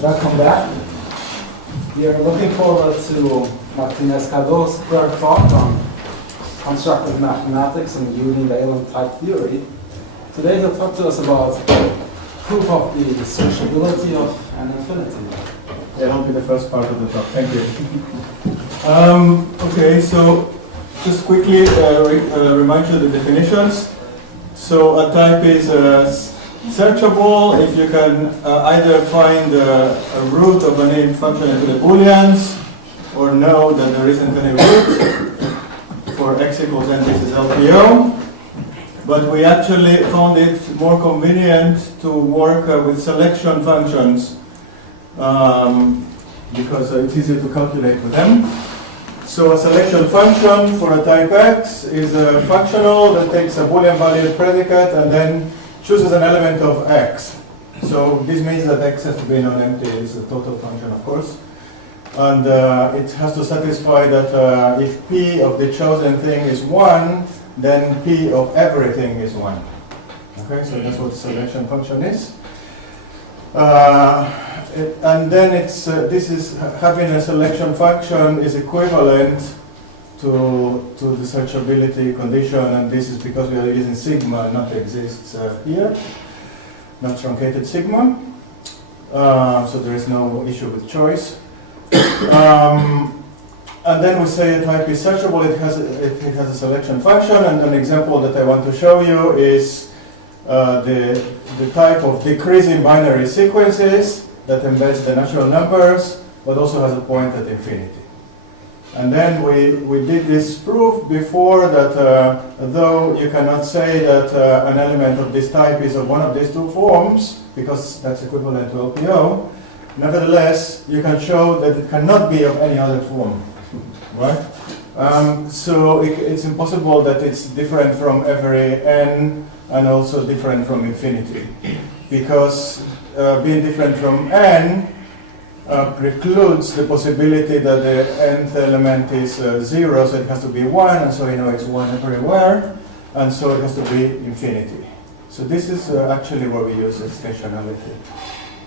Welcome back. We are looking forward to Martin Escardó's third talk on constructive mathematics and univalent type theory. Today he'll talk to us about proof of the searchability of an infinity. Yeah, that'll be the first part of the talk. Thank you. Okay, so just quickly remind you the definitions. So a type is searchable if you can either find a root of a named function into the booleans, or know that there isn't any root. For x equals n, this is LPO. But we actually found it more convenient to work with selection functions because it's easier to calculate with them. So a selection function for a type x is a functional that takes a Boolean valued predicate and then chooses an element of x. So this means that x has to be non-empty. It's a total function, of course. And it has to satisfy that if p of the chosen thing is 1, then p of everything is 1. Okay, so that's what the selection function is. And then it's having a selection function is equivalent to the searchability condition, and this is because we are using sigma, not exists here, not truncated sigma. So there is no issue with choice. And then we say a type is searchable if it has a selection function, and an example that I want to show you is the type of decreasing binary sequences that embeds the natural numbers, but also has a point at infinity. And then we did this proof before that though you cannot say that an element of this type is of one of these two forms, because that's equivalent to LPO, nevertheless, you can show that it cannot be of any other form, right? So it's impossible that it's different from every n and also different from infinity, because being different from n precludes the possibility that the nth element is 0, so it has to be 1, and so it's 1 everywhere, and so it has to be infinity. So this is actually where we use extensionality.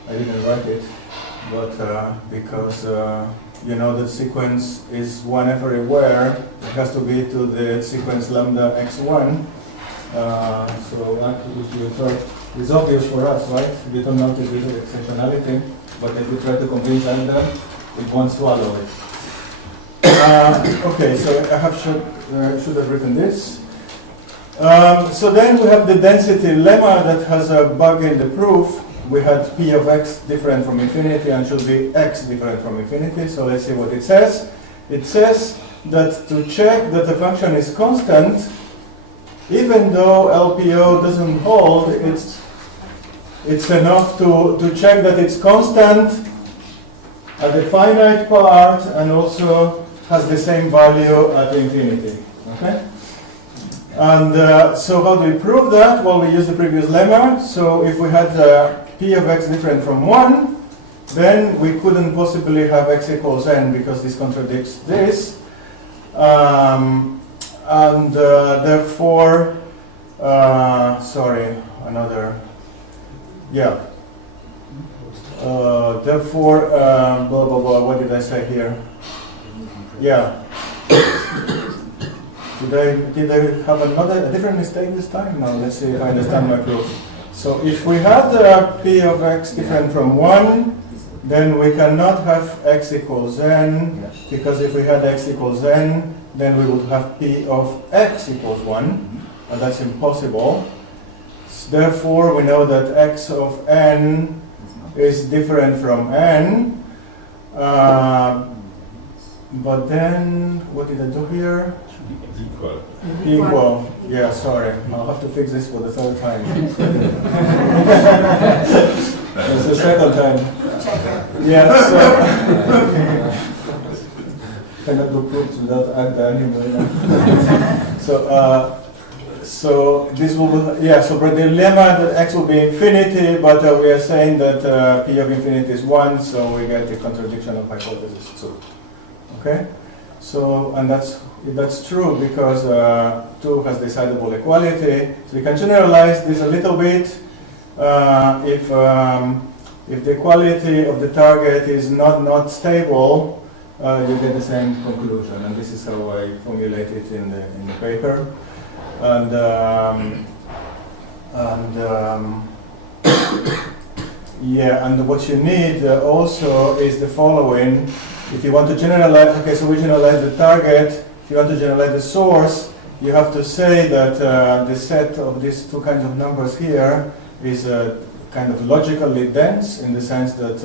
I didn't write it, but because the sequence is 1 everywhere, it has to be to the sequence lambda x1. So actually, we thought it's obvious for us, right? We don't know to do the extensionality, but if we try to convince them, it won't swallow it. Okay, so I should have written this. So then we have the density lemma that has a bug in the proof. We had p of x different from infinity and should be x different from infinity. So let's see what it says. It says that to check that the function is constant, even though LPO doesn't hold, it's enough to check that it's constant at the finite part and also has the same value at infinity. Okay? And so how do we prove that? Well, we use the previous lemma. So if we had p of x different from 1, then we couldn't possibly have x equals n because this contradicts this. Therefore, therefore, blah, blah, blah, what did I say here? Yeah. Did I have a different mistake this time? No, let's see if I understand my proof. So if we had p of x different from 1, then we cannot have x equals n, because if we had x equals n, then we would have p of x equals 1, and that's impossible. Therefore, we know that x of n is different from n. But then, what did I do here? Equal. Equal. Yeah, sorry. I'll have to fix this for the third time. It's the second time. Yeah, so cannot do proofs without Agda anyway. So this will so for the lemma that x will be infinity, but we are saying that p of infinity is 1, so we get the contradiction of hypothesis 2. Okay? So, and that's true because 2 has decidable equality. So we can generalize this a little bit if the quality of the target is not stable, you get the same conclusion, and this is how I formulate it in the paper. Yeah, and what you need also is the following. If you want to generalize, okay, so we generalize the target. If you want to generalize the source, you have to say that the set of these two kinds of numbers here is kind of logically dense, in the sense that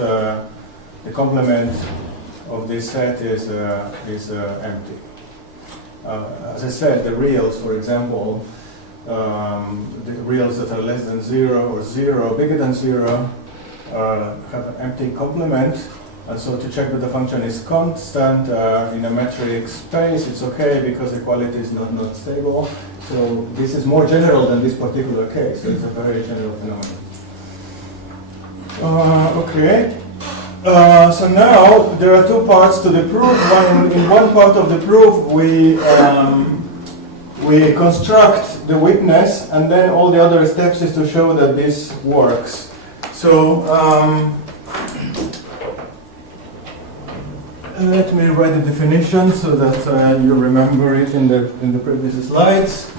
the complement of this set is empty. As I said, the reals, for example, the reals that are less than 0 or 0 bigger than 0 have an empty complement, and so to check that the function is constant in a metric space, it's okay because the quality is not stable. So this is more general than this particular case, so it's a very general phenomenon. Okay. So now there are two parts to the proof. In one part of the proof we construct the witness, and then all the other steps is to show that this works. So let me write the definition so that you remember it in the previous slides.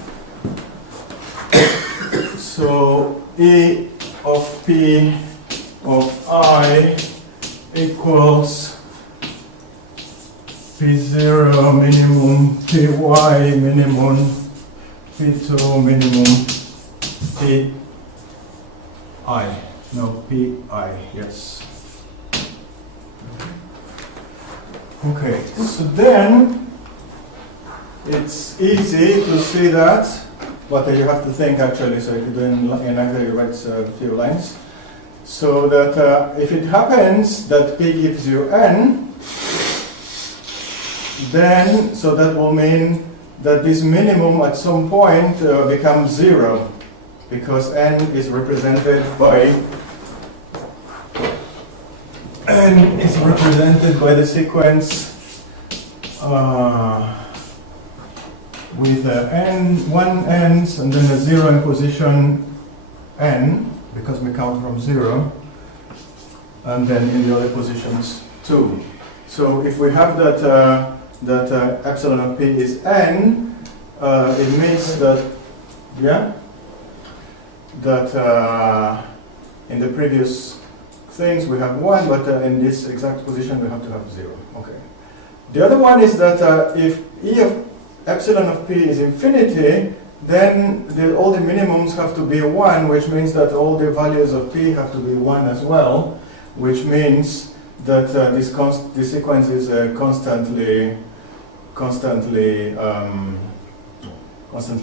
So E of P of I equals P0 minimum, Py minimum, P2 minimum, Pi. No, Pi, yes. Okay, so then it's easy to see that, but you have to think actually, so if you do in actually you write a few lines. So that if it happens that P gives you N, then, so that will mean that this minimum at some point becomes 0, because N is represented by the sequence with one ends and then a 0 in position N, because we count from 0, and then in the other positions 2. So if we have that epsilon of P is N, it means that, that in the previous things we have 1, but in this exact position we have to have 0. Okay. The other one is that if E of epsilon of P is infinity, then all the minimums have to be 1, which means that all the values of P have to be 1 as well, which means that this sequence is constantly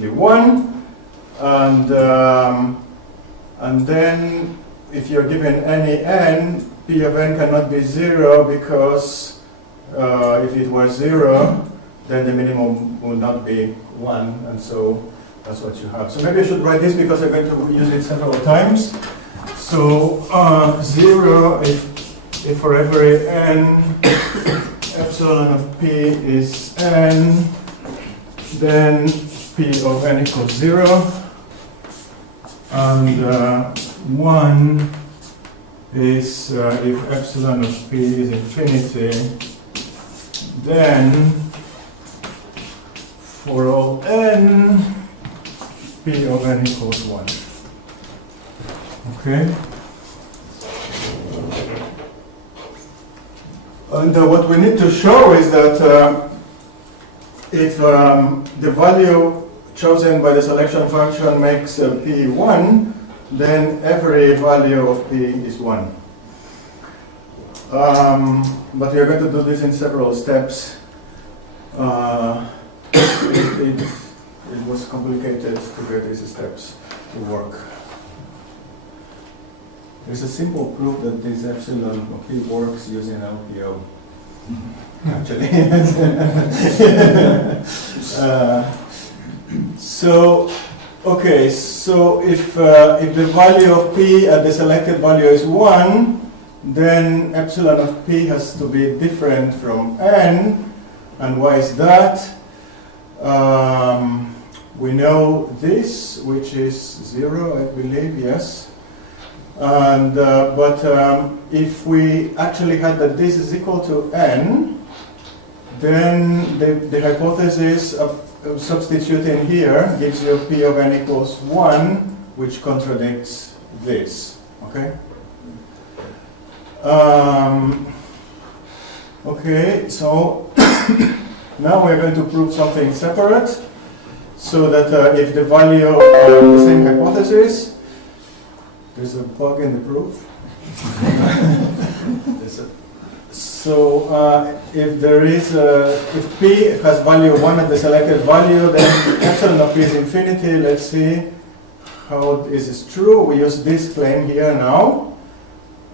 1, and then if you're given any n, P of n cannot be 0, because if it were 0, then the minimum would not be 1, and so that's what you have. So maybe I should write this because I'm going to use it several times. So 0, if for every n epsilon of P is n, then P of n equals 0, and 1 is if epsilon of P is infinity, then for all n, P of n equals 1. Okay? And what we need to show is that if the value chosen by the selection function makes P 1, then every value of P is 1. But we are going to do this in several steps. It was complicated to get these steps to work. There's a simple proof that this epsilon of P works using LPO. Actually. So, okay, so if the value of P at the selected value is 1, then epsilon of P has to be different from n. And why is that? We know this, which is 0, I believe, yes. And, but if we actually had that this is equal to n, then the hypothesis of substituting here gives you P of n equals 1, which contradicts this, okay? Okay, so now we're going to prove something separate, so that if the value of the same hypothesis, there's a bug in the proof. So if there is if P has value 1 at the selected value, then epsilon of P is infinity. Let's see how this is true. We use this claim here now,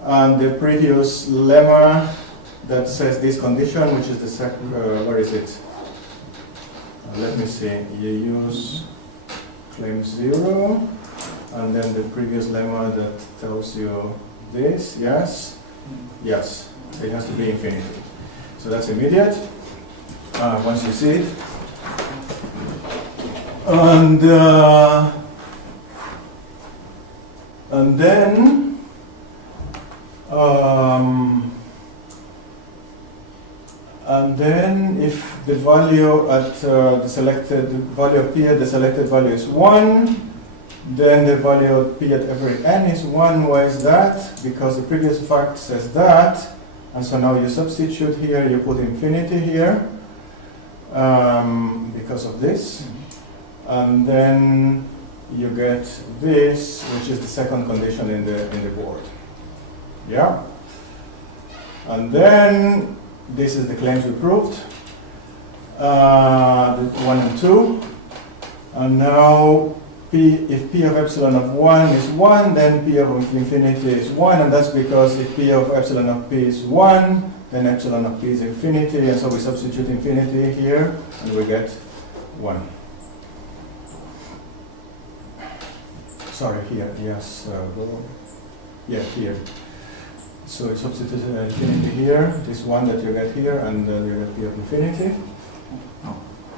and the previous lemma that says this condition, which is the second, where is it? Let me see. You use claim 0, and then the previous lemma that tells you this, yes? Yes, it has to be infinity. So that's immediate, once you see it. And then, if the value at the value of P at the selected value is 1, then the value of P at every n is 1. Why is that? Because the previous fact says that, and so now you substitute here, you put infinity here, because of this, and then you get this, which is the second condition in the board. Yeah? And then this is the claims we proved, the 1 and 2. And now if P of epsilon of 1 is 1, then P of infinity is 1, and that's because if P of epsilon of P is 1, then epsilon of P is infinity, and so we substitute infinity here, and we get 1. Sorry, here, yes, yeah, here. So we substitute infinity here, this 1 that you get here, and you get P of infinity.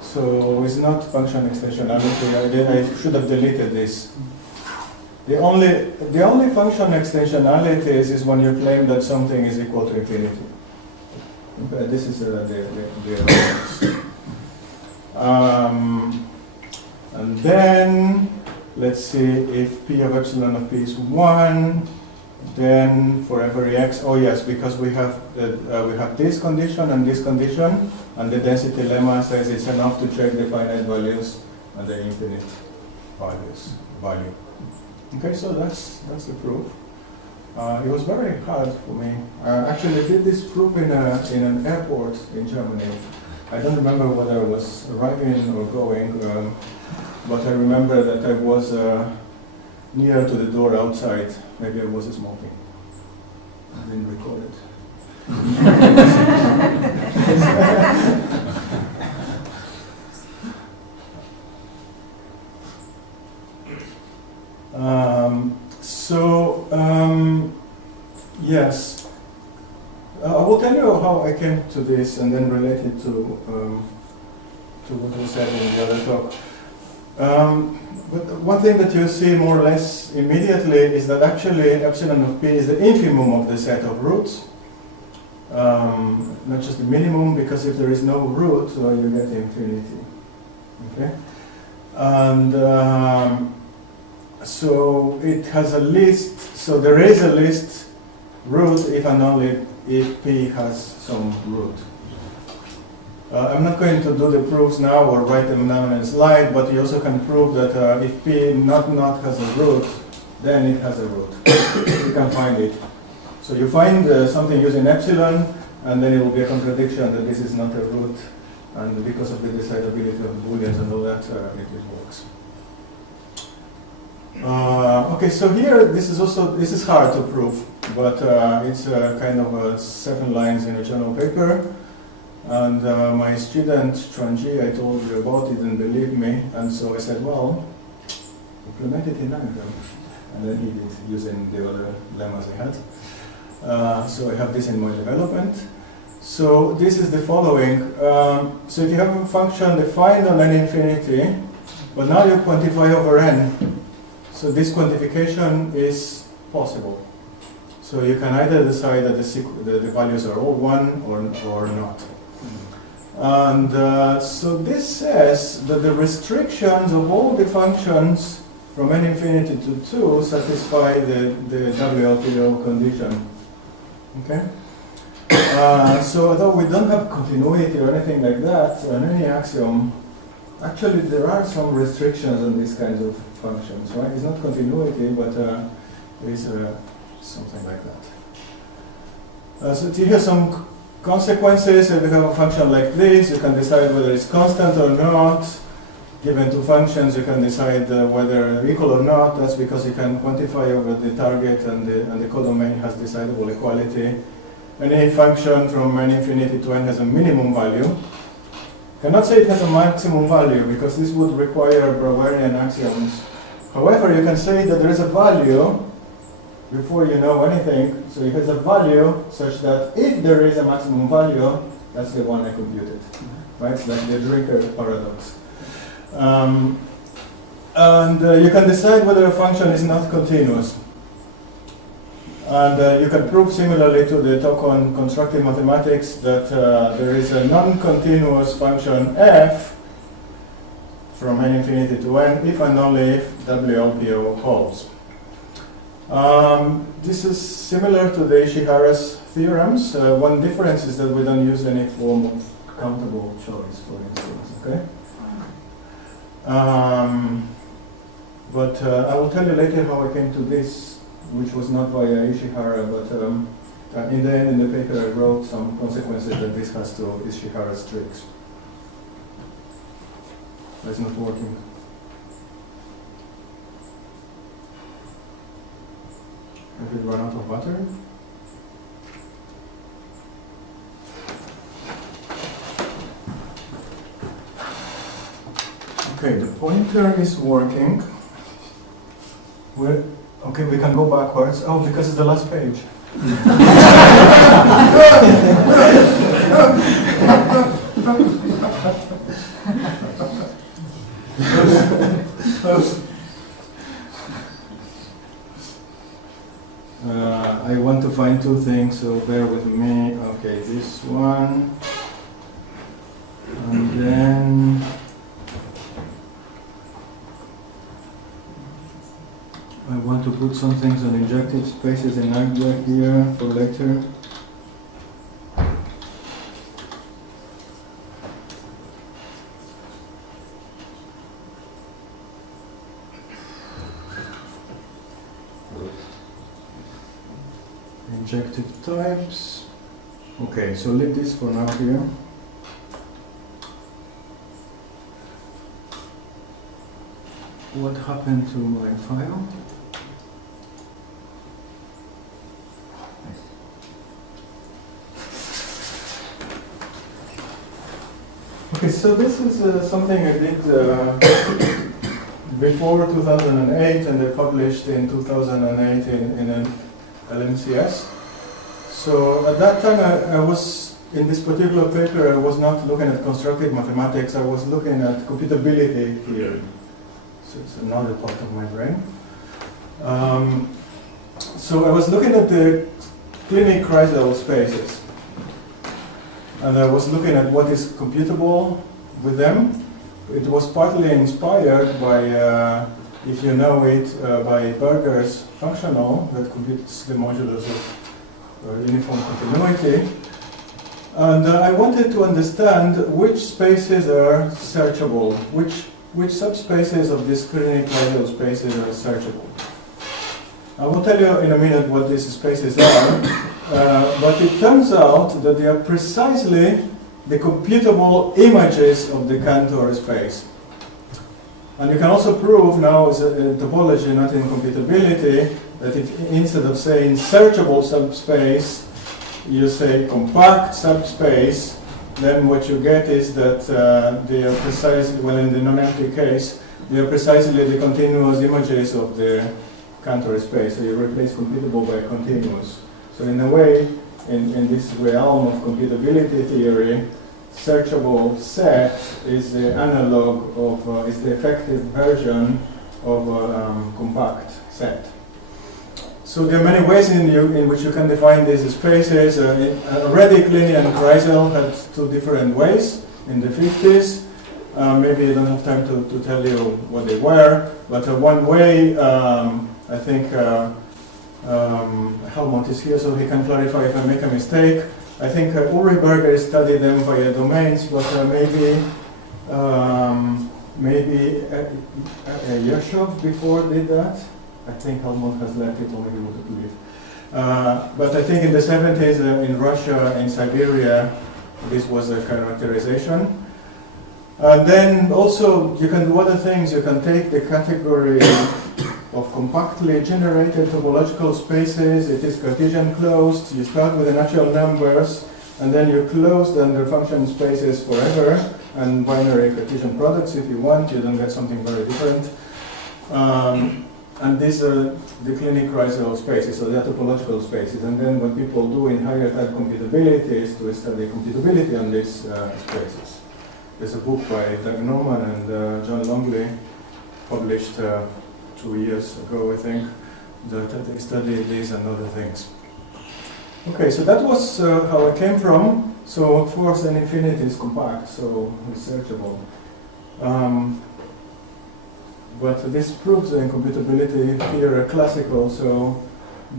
So it's not function extensionality. I should have deleted this. The only function extensionalities is when you claim that something is equal to infinity. Okay, this is the and then let's see if P of epsilon of P is 1. Then for every x, oh yes, because we have this condition and this condition, and the density lemma says it's enough to check the finite values and the infinite value. Okay, so that's the proof. It was very hard for me. I actually did this proof in an airport in Germany. I don't remember whether I was arriving or going, but I remember that I was near to the door outside. Maybe I was smoking. I didn't record it. Yes. I will tell you how I came to this and then relate it to what we said in the other talk. But one thing that you see more or less immediately is that actually epsilon of P is the infimum of the set of roots. Not just the minimum, because if there is no root, you get infinity. Okay? And so it has a list, so there is a list root if and only if P has some root. I'm not going to do the proofs now or write them down in a slide, but you also can prove that if P not has a root, then it has a root. You can find it. So you find something using epsilon, and then it will be a contradiction that this is not a root, and because of the decidability of booleans and all that, it works. Okay, so here this is hard to prove, but it's kind of 7 lines in a journal paper. And my student, Tranji, I told you about, didn't believe me, and so I said, well, implement it in Angram. And then he did, using the other lemmas I had. So I have this in my development. So this is the following. So if you have a function defined on n infinity, but now you quantify over n. So this quantification is possible. So you can either decide that the values are all 1 or not. And so this says that the restrictions of all the functions from n infinity to 2 satisfy the WLPO condition. Okay? So although we don't have continuity or anything like that on any axiom, actually there are some restrictions on these kinds of functions, right? It's not continuity, but there is something like that. So here are some consequences. If you have a function like this, you can decide whether it's constant or not. Given two functions, you can decide whether they're equal or not. That's because you can quantify over the target, and the codomain has decidable equality. Any function from n infinity to n has a minimum value. Cannot say it has a maximum value, because this would require Brouwerian axioms. However, you can say that there is a value before you know anything. So it has a value such that if there is a maximum value, that's the one I computed. Right? It's like the drinker paradox. You can decide whether a function is not continuous. And you can prove similarly to the talk on constructive mathematics that there is a non-continuous function f from n infinity to n if and only if WLPO holds. This is similar to the Ishihara's theorems. One difference is that we don't use any form of countable choice, for instance. Okay? But I will tell you later how I came to this, which was not via Ishihara, but in the end, in the paper, I wrote some consequences that this has to Ishihara's tricks. It's not working. Have it run out of battery? Okay, the pointer is working. Okay, we can go backwards. Oh, because it's the last page. I want to find two things, so bear with me. Okay, this one. And then I want to put some things on injective spaces in Agda here for later. Injective types. Okay, so leave this for now here. What happened to my file? Okay, so this is something I did before 2008, and I published in 2008 in an LMCS. So at that time, I was, in this particular paper, I was not looking at constructive mathematics, I was looking at computability theory. So it's another part of my brain. So I was looking at the clinic Kreisel spaces. And I was looking at what is computable with them. It was partly inspired by, if you know it, by Berger's functional that computes the modulus of uniform continuity. And I wanted to understand which spaces are searchable, which subspaces of these clinic-ideal spaces are searchable. I will tell you in a minute what these spaces are, but it turns out that they are precisely the computable images of the Cantor space. And you can also prove now, as a topology, not in computability, that if instead of saying searchable subspace, you say compact subspace, then what you get is that they are precisely, well, in the non-empty case, they are precisely the continuous images of the Cantor space. So you replace computable by continuous. So in a way, in this realm of computability theory, searchable set is the analog of, is the effective version of a compact set. So there are many ways in which you can define these spaces. Already Kleene and Kreisel had two different ways in the 50s. Maybe I don't have time to tell you what they were, but one way, I think Helmut is here, so he can clarify if I make a mistake. I think Uri Berger studied them via domains, but maybe Yashov before did that. I think Helmut has left it, or maybe wanted to leave. But I think in the 70s in Russia, in Siberia, this was a characterization. And then also you can do other things. You can take the category of compactly generated topological spaces. It is Cartesian closed. You start with the natural numbers, and then you close them the function spaces forever, and binary Cartesian products if you want. You don't get something very different. And these are the Kleene-Kreisel spaces, so they're topological spaces. And then what people do in higher type computability is to study computability on these spaces. There's a book by Doug Norman and John Longley, published 2 years ago, I think, that they studied these and other things. Okay, so that was how I came from. So of course, an infinity is compact, so it's searchable. But this proves in computability here classical, so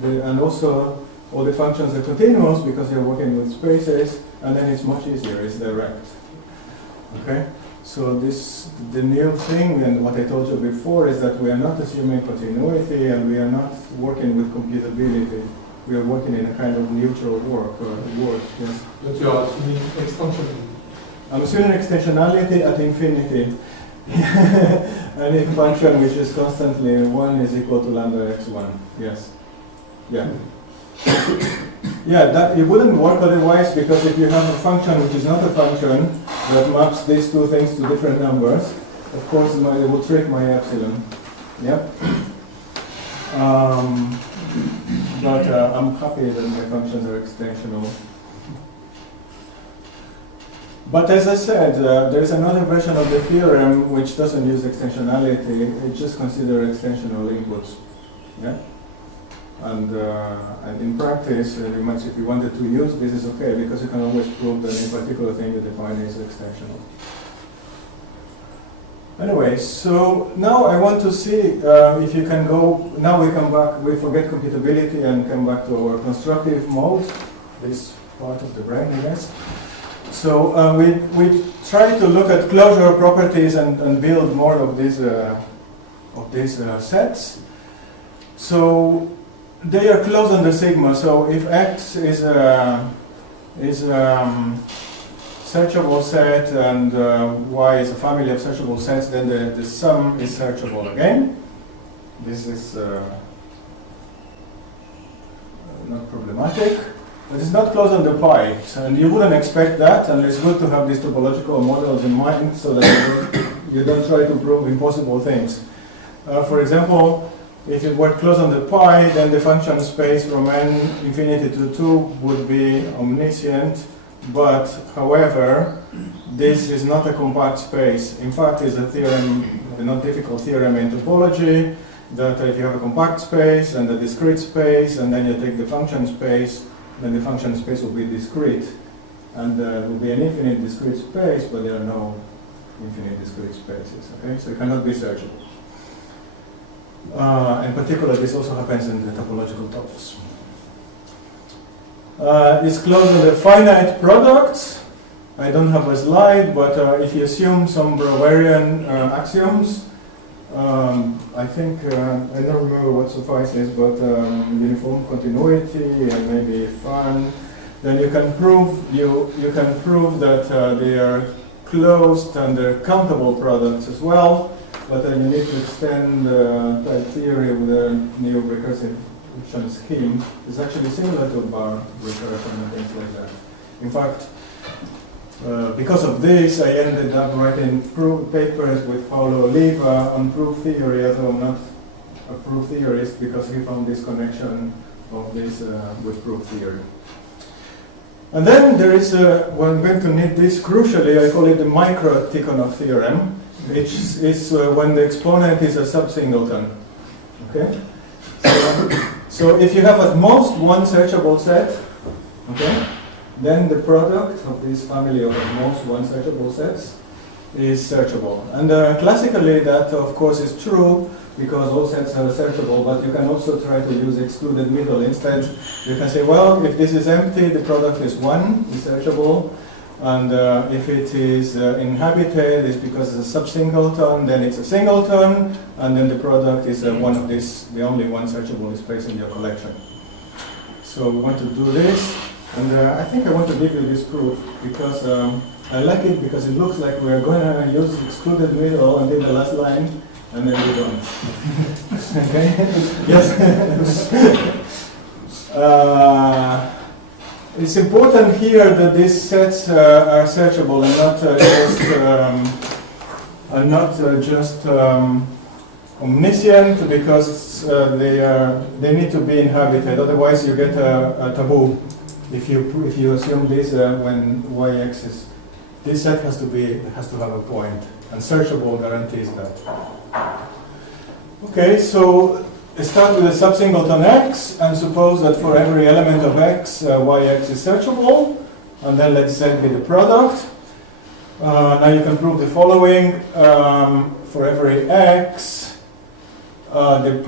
and also all the functions are continuous because you're working with spaces, and then it's much easier, it's direct. Okay? So the new thing, and what I told you before, is that we are not assuming continuity, and we are not working with computability. We are working in a kind of neutral work. Yes? But you are assuming extensionality. I'm assuming extensionality at infinity. Any function which is constantly 1 is equal to lambda x1. Yes. Yeah. Yeah, that it wouldn't work otherwise, because if you have a function which is not a function that maps these two things to different numbers, of course it will trick my epsilon. Yeah. But I'm happy that my functions are extensional. But as I said, there is another version of the theorem which doesn't use extensionality. It just considers extensional inputs. Yeah? And in practice, if you wanted to use this, is okay, because you can always prove that any particular thing you define is extensional. Anyway, so now I want to see if you can go, now we come back, we forget computability and come back to our constructive mode, this part of the brain, I guess. So we try to look at closure properties and build more of these sets. So they are closed under sigma. So if X is a searchable set and Y is a family of searchable sets, then the sum is searchable again. This is not problematic. But it's not closed under pi, and you wouldn't expect that, and it's good to have these topological models in mind so that you don't try to prove impossible things. For example, if it were closed under pi, then the function space from n infinity to 2 would be omniscient, but however, this is not a compact space. In fact, it's a theorem, a not difficult theorem in topology, that if you have a compact space and a discrete space, and then you take the function space, then the function space will be discrete, and will be an infinite discrete space, but there are no infinite discrete spaces. Okay, so it cannot be searchable. In particular, this also happens in the topological topos. It's closed under finite products. I don't have a slide, but if you assume some Brouwerian axioms, I think, I don't remember what suffices, but uniform continuity and maybe fun, then you can prove that they are closed under countable products as well, but then you need to extend type theory with a neo-recursive scheme. It's actually similar to bar recursion and things like that. In fact, because of this, I ended up writing papers with Paulo Oliva on proof theory, although I'm not a proof theorist, because he found this connection of this with proof theory. And then there is, well, I'm going to need this crucially, I call it the micro-Tikhonov theorem, which is when the exponent is a sub-singleton. Okay? So So if you have at most one searchable set, okay, then the product of this family of at most one searchable sets is searchable. And classically that of course is true because all sets are searchable, but you can also try to use excluded middle. Instead, you can say, well, if this is empty, the product is 1, is searchable. And if it is inhabited, it's because it's a sub-singleton, then it's a singleton, and then the product is one of these, the only one searchable space in your collection. So we want to do this, and I think I want to give you this proof, because I like it because it looks like we're going to use excluded middle until the last line, and then we don't. Okay? Yes? It's important here that these sets are searchable and not just omniscient, because they need to be inhabited. Otherwise, you get a taboo if you assume this when y(x) is. This set has to have a point, and searchable guarantees that. Okay, so start with a subsingleton x, and suppose that for every element of x, y(x) is searchable, and then let z be the product. Now you can prove the following: for every x, the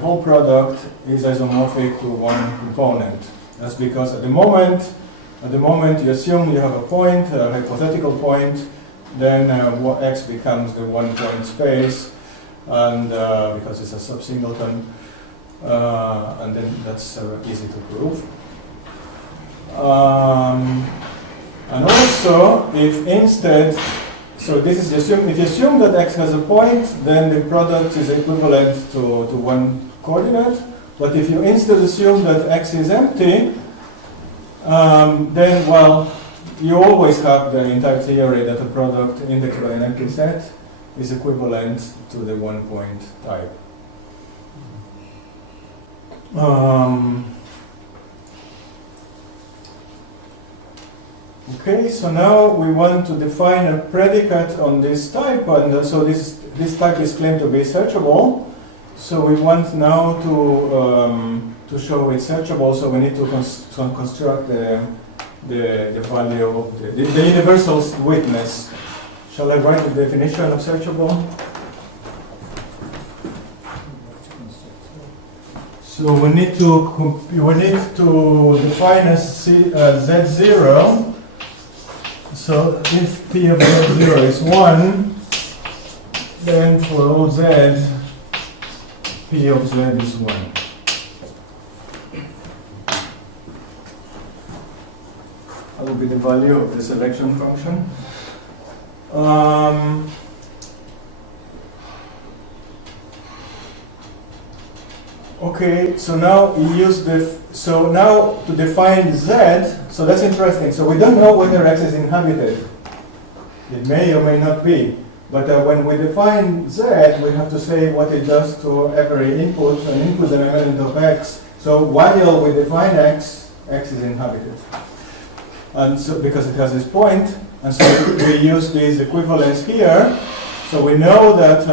whole product, is isomorphic to one component. That's because at the moment you assume you have a point, a hypothetical point, then x becomes the one-point space. And because it's a sub-singleton, and then that's easy to prove. And also, if instead, so this is if you assume that x has a point, then the product is equivalent to one coordinate. But if you instead assume that x is empty, then, well, you always have the entire theory that a product indexed by an empty set is equivalent to the one-point type. Okay, so now we want to define a predicate on this type, and so this type is claimed to be searchable. So we want now to show it's searchable. So we need to construct the value of the universal witness. Shall I write the definition of searchable? So we need to define z0. So if p of z0 is 1, then for all z, p of z is 1. That will be the value of the selection function. Okay, so now we use so now to define z, so that's interesting. So we don't know whether x is inhabited. It may or may not be. But when we define z, we have to say what it does to every input. An input is an element of x. So while we define x, x is inhabited. And so because it has this point, and so we use these equivalents here. So we know that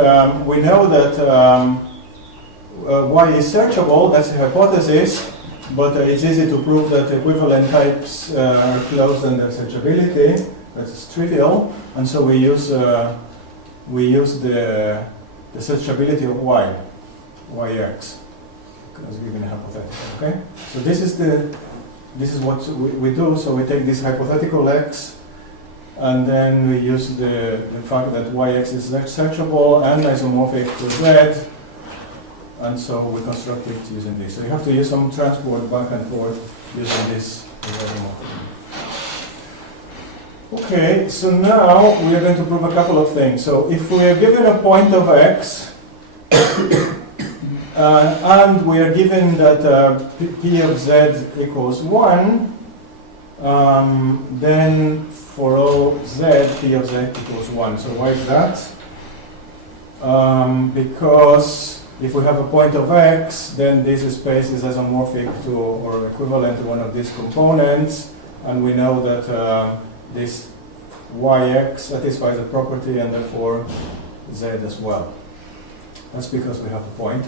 y is searchable. That's the hypothesis. But it's easy to prove that equivalent types are closed under searchability. That's trivial. And so we use the searchability of y(x), because given a hypothetical. Okay. So this is what we do. So we take this hypothetical x, and then we use the fact that y(x) is searchable and isomorphic to z, and so we construct it using this. So you have to use some transport back and forth using this isomorphism. Okay, so now we are going to prove a couple of things. So if we are given a point of x, and we are given that p of z equals 1, then for all z, p of z equals 1. So why is that? Because if we have a point of x, then this space is isomorphic to or equivalent to one of these components, and we know that this y(x) satisfies the property, and therefore z as well. That's because we have a point.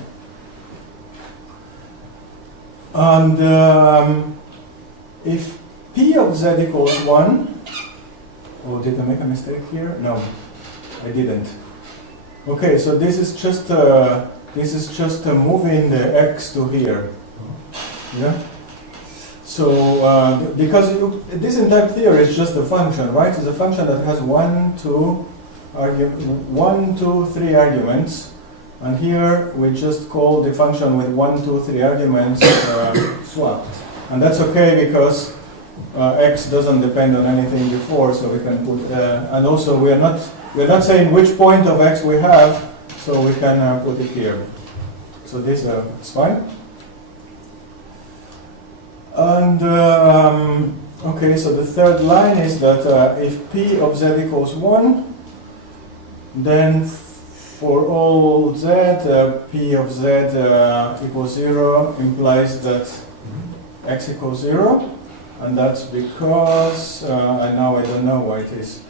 And if P of Z equals 1, oh, did I make a mistake here? No, I didn't. Okay, so this is just moving the x to here. Yeah. So because this in type theory is just a function, right? It's a function that has 1, 2, 3 arguments, and here we just call the function with 1, 2, 3 arguments swapped, and that's okay because x doesn't depend on anything before, so we can put. And also we're not saying which point of x we have, so we can put it here. So this is fine. And okay, so the third line is that if P of Z equals 1, then for all Z, P of Z equals 0 implies that x equals 0, and that's because, and now I don't know why it is.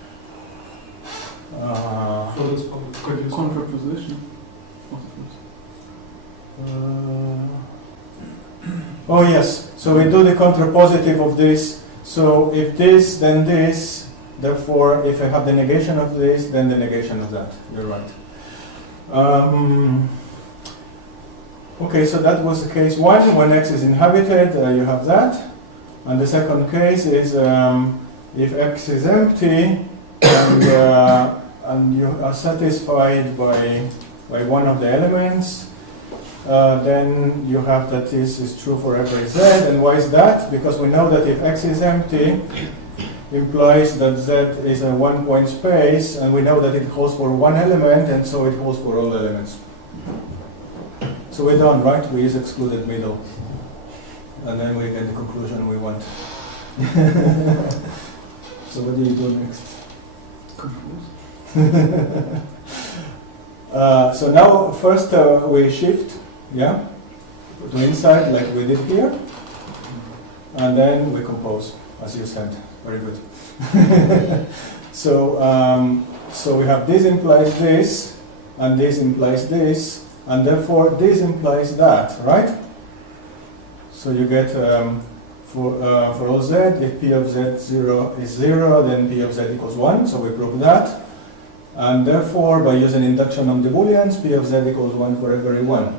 Contraposition. Oh yes, so we do the contrapositive of this. So if this, then this. Therefore, if I have the negation of this, then the negation of that. You're right. Okay, so that was the case 1. When x is inhabited, you have that. And the second case is if x is empty and you are satisfied by one of the elements, then you have that this is true for every z. And why is that? Because we know that if x is empty, implies that z is a one-point space, and we know that it holds for one element, and so it holds for all elements. So we're done, right? We use excluded middle, and then we get the conclusion we want. So what do you do next? So now first we shift, yeah, to inside like we did here, and then we compose, as you said. Very good. So we have this implies this, and this implies this, and therefore this implies that, right? So you get for all z, if P of z is 0, then P of z equals 1, so we prove that. And therefore, by using induction on the Booleans, P of z equals 1 for every 1.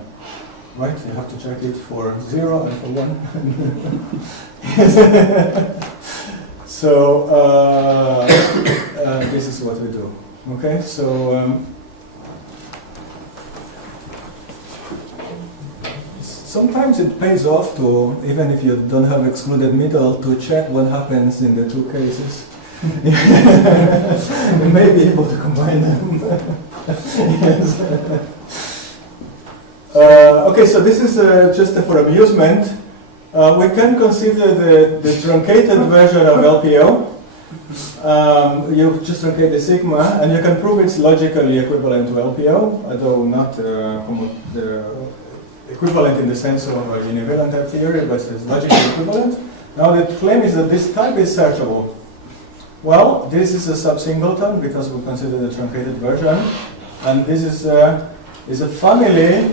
Right? You have to check it for 0 and for 1. So this is what we do. Okay, so sometimes it pays off to, even if you don't have excluded middle, to check what happens in the two cases. You may be able to combine them. Yes. Okay, so this is just for amusement. We can consider the truncated version of LPO. You just truncate the sigma, and you can prove it's logically equivalent to LPO, although not equivalent in the sense of a univalent type theory, but it's logically equivalent. Now the claim is that this type is searchable. Well, this is a subsingleton because we consider the truncated version, and this is a family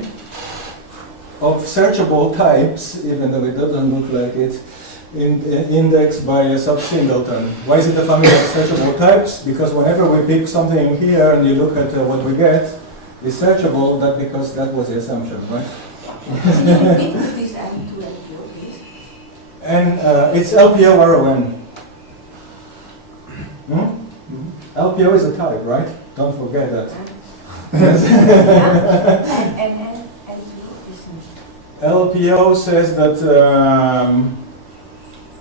of searchable types, even though it doesn't look like it, indexed by a subsingleton. Why is it a family of searchable types? Because whenever we pick something here and you look at what we get, it's searchable, because that was the assumption, right? Can you put this N to LPO, please? And it's LPO RON. LPO is a type, right? Don't forget that. LPO says that,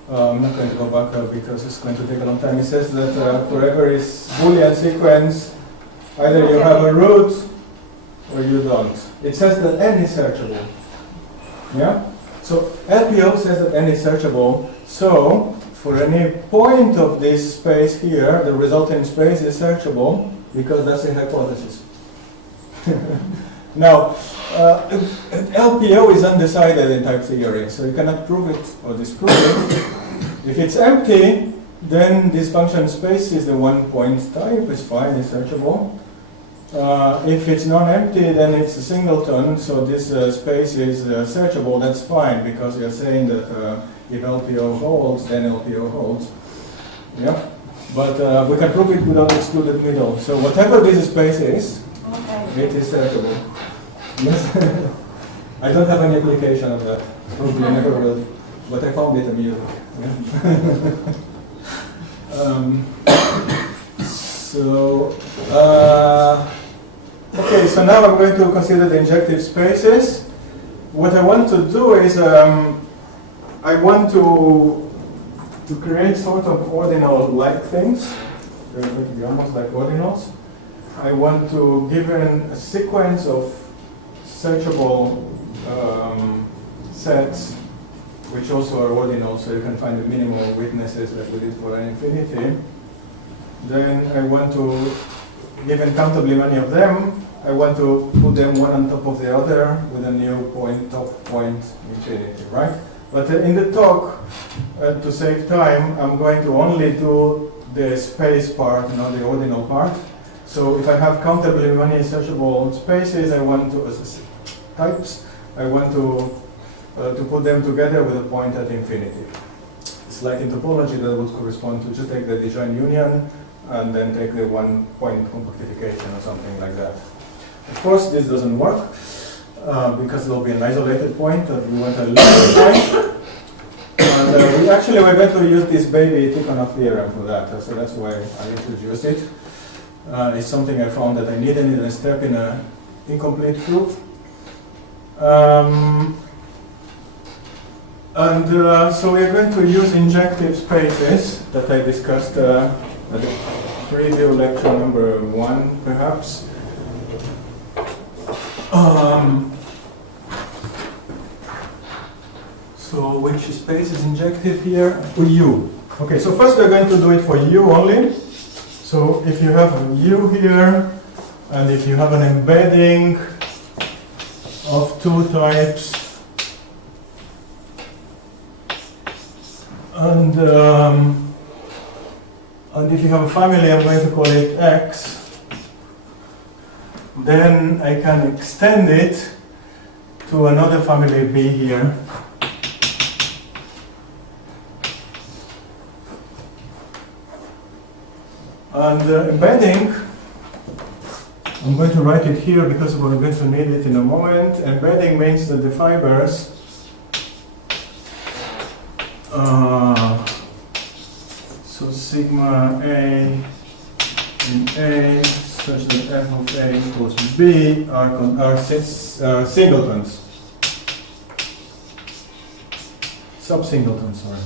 I'm not going to go back because it's going to take a long time. It says that for every Boolean sequence, either you have a root or you don't. It says that n is searchable. Yeah? So LPO says that n is searchable. So for any point of this space here, the resulting space is searchable because that's the hypothesis. Now, LPO is undecided in type theory, so you cannot prove it or disprove it. If it's empty, then this function space is the one-point type, it's fine, it's searchable. If it's non-empty, then it's a singleton, so this space is searchable. That's fine, because you're saying that if LPO holds, then LPO holds. Yeah, but we can prove it without excluded middle. So whatever this space is, it is searchable. Yes. I don't have any application of that. Probably never will, but I found it amusing. Yeah. Okay, so now I'm going to consider the injective spaces. What I want to do is I want to create sort of ordinal-like things. They're going to be almost like ordinals. I want to give a sequence of searchable sets, which also are ordinal, so you can find the minimal witnesses like we did for an infinity. Then I want to give uncountably many of them. I want to put them one on top of the other with a new point, top point, infinity, right? But in the talk, to save time, I'm going to only do the space part, not the ordinal part. So if I have countably many searchable spaces, I want to types. I want to put them together with a point at infinity. It's like in topology that would correspond to just take the disjoint union and then take the one point compactification or something like that. Of course, this doesn't work because there will be an isolated point that we want a linear point. And we're going to use this baby Tikhonov theorem for that. So that's why I introduced it. It's something I found that I needed in a step in an incomplete proof. So we're going to use injective spaces that I discussed at the preview lecture number 1, perhaps. So which space is injective here? For U. Okay, so first we're going to do it for U only. So if you have a U here, and if you have an embedding of 2 types, and if you have a family, I'm going to call it X, then I can extend it to another family B here. And embedding, I'm going to write it here because we're going to need it in a moment. Embedding means that the fibers so sigma A in A such that f of A equals B are singletons. Sub-singletons, sorry.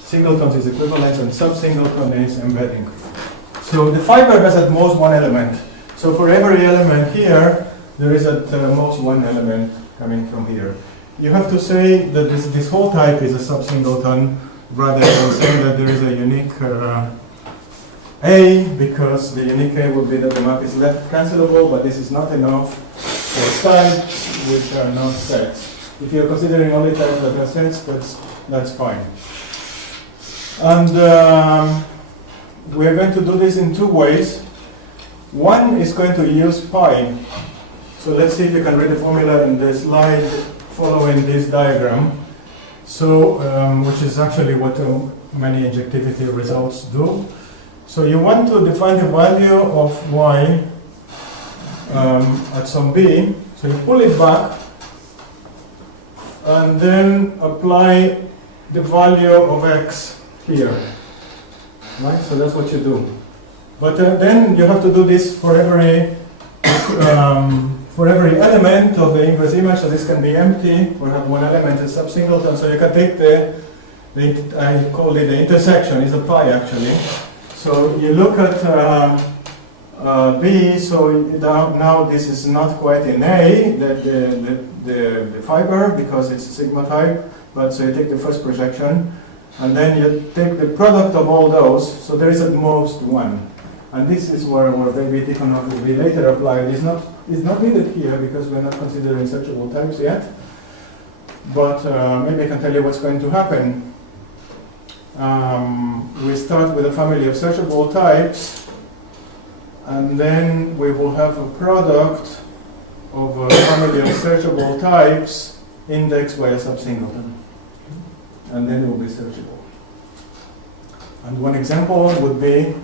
Singletons is equivalence and sub-singleton is embedding. So the fiber has at most one element. So for every element here, there is at most one element coming from here. You have to say that this whole type is a sub-singleton rather than saying that there is a unique A, because the unique A would be that the map is left cancelable, but this is not enough for types which are not sets. If you're considering only types that are sets, that's fine. And we're going to do this in 2 ways. One is going to use pi. So let's see if you can read the formula in the slide following this diagram. So, which is actually what many injectivity results do. So you want to define the value of y at some b. So you pull it back and then apply the value of x here. Right? So that's what you do. But then you have to do this for every element of the inverse image. So this can be empty. We have one element is sub-singleton. So you can take I call it the intersection. It's a pi actually. So you look at B. So now this is not quite in A, the fiber, because it's a sigma type. But so you take the first projection, and then you take the product of all those. So there is at most one. And this is where baby Tikhonov will be later applied. It's not needed here because we're not considering searchable types yet. But maybe I can tell you what's going to happen. We start with a family of searchable types, and then we will have a product of a family of searchable types indexed by a subsingleton. And then it will be searchable. And one example would be,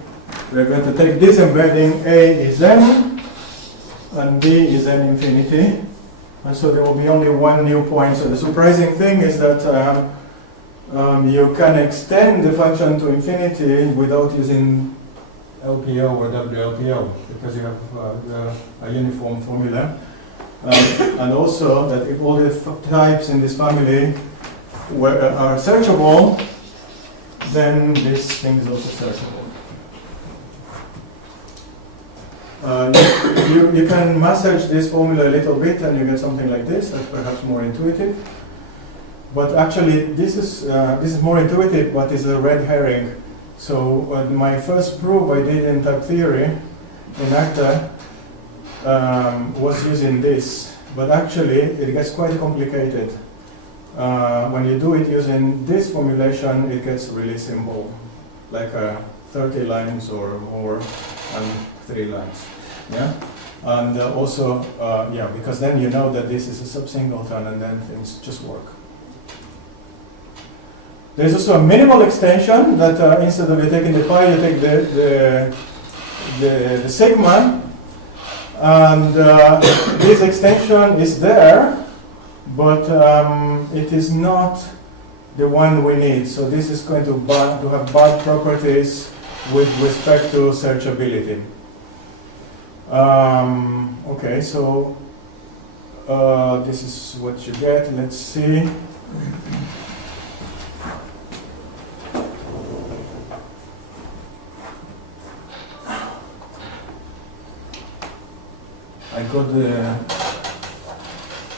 we're going to take this embedding A is n, and B is n infinity. And so there will be only one new point. So the surprising thing is that you can extend the function to infinity without using LPO or WLPO, because you have a uniform formula. And also that if all the types in this family are searchable, then this thing is also searchable. You can massage this formula a little bit and you get something like this. That's perhaps more intuitive. But actually this is more intuitive, but is a red herring. So my first proof I did in type theory in ACTA was using this. But actually it gets quite complicated. When you do it using this formulation, it gets really simple, like 30 lines or more and 3 lines. Yeah, and also, yeah, because then you know that this is a subsingleton, and then things just work. There's also a minimal extension that instead of you taking the pi, you take the sigma, and this extension is there, but it is not the one we need. So this is going to have bad properties with respect to searchability. Okay, so this is what you get. Let's see. I got the.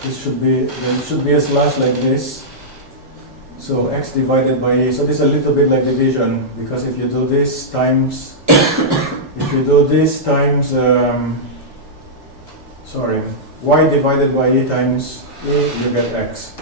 There should be a slash like this. So x divided by e. So this is a little bit like division, because if you do this times. If you do this times, y divided by e times e, you get x.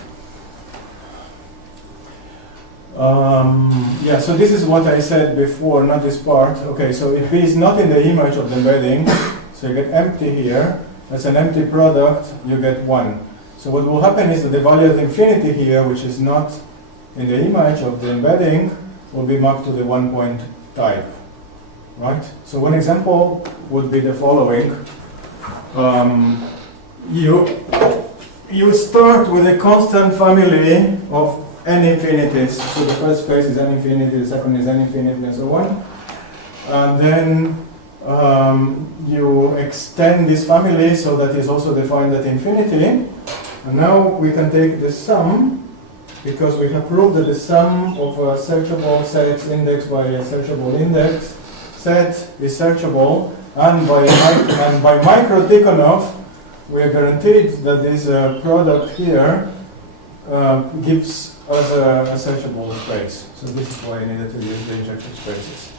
Yeah, so this is what I said before, not this part. Okay, so if b is not in the image of the embedding, so you get empty here, that's an empty product, you get 1. So what will happen is that the value of infinity here, which is not in the image of the embedding, will be mapped to the 1 point type. Right? So one example would be the following. You start with a constant family of n infinities. So the first space is n infinity, the second is n infinity, and so on. And then you extend this family so that is also defined at infinity. And now we can take the sum, because we have proved that the sum of searchable sets indexed by a searchable index set is searchable, and by micro Tikhonov, we are guaranteed that this product here gives us a searchable space. So this is why I needed to use the injective spaces.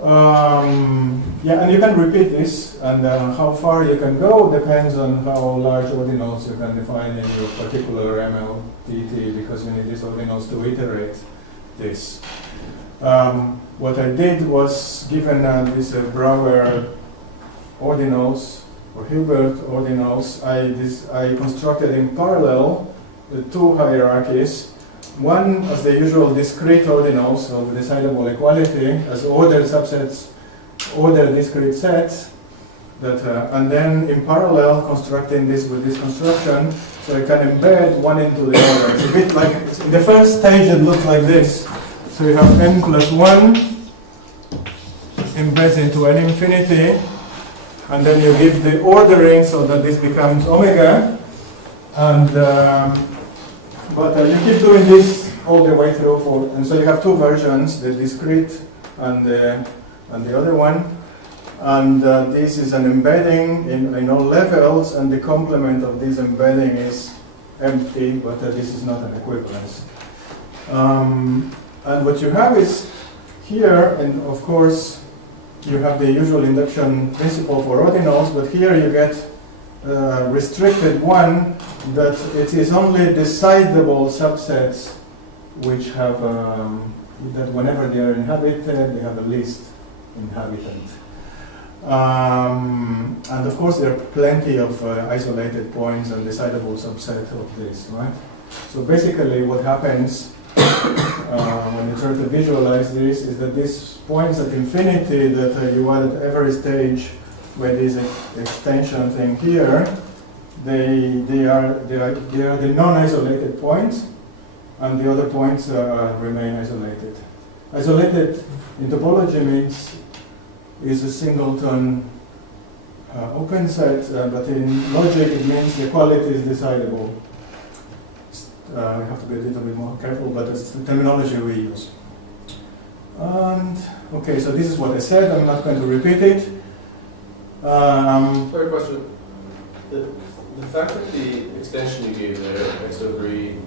Yeah, and you can repeat this, and how far you can go depends on how large ordinals you can define in your particular MLTT, because you need these ordinals to iterate this. What I did was, given these Brouwer ordinals, or Hilbert ordinals, I constructed in parallel the 2 hierarchies. One as the usual discrete ordinals, so the decidable equality, as ordered subsets, ordered discrete sets, that, and then in parallel constructing this with this construction, so I can embed one into the other. It's a bit like, in the first stage it looks like this. So you have n plus 1 embeds into n infinity, and then you give the ordering so that this becomes omega, and but you keep doing this all the way through and so you have 2 versions, the discrete and the other one, and this is an embedding in all levels, and the complement of this embedding is empty, but this is not an equivalence. And what you have is here, and of course you have the usual induction principle for ordinals, but here you get restricted one, that it is only decidable subsets which have, that whenever they are inhabited, they have the least inhabitant. And of course, there are plenty of isolated points and decidable subset of this, right? So basically, what happens when you try to visualize this is that these points at infinity that you are at every stage where this extension thing here, they are the non-isolated points, and the other points remain isolated. Isolated in topology means is a singleton open set, but in logic it means the quality is decidable. We have to be a little bit more careful, but it's the terminology we use. And okay, so this is what I said. I'm not going to repeat it. Third question. The fact that the extension you gave there, XO3,